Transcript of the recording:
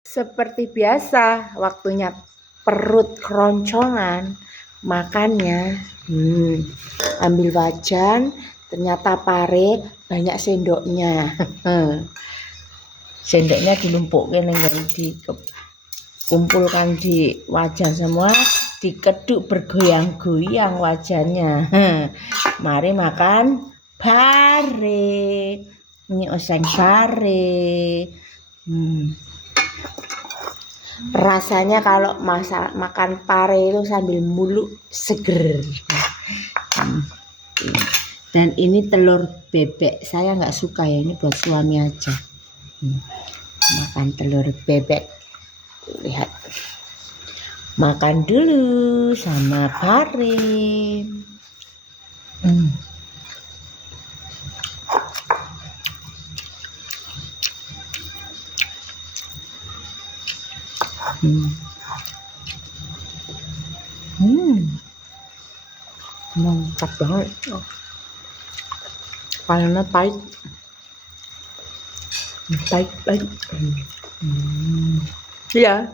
Seperti biasa, waktunya perut keroncongan, makannya. Ambil wajan, ternyata pare banyak sendoknya. Sendoknya dilumpuhkan dan dikumpulkan di wajan semua, dikeduk bergoyang-goyang wajannya. Mari makan pare, ini oseng pare. Rasanya kalau makan pare itu sambil muluk seger. Dan ini telur bebek, saya nggak suka ya, ini buat suami aja. Makan telur bebek, lihat. Makan dulu sama pare. Mantap banget. Karena pahit. Iya.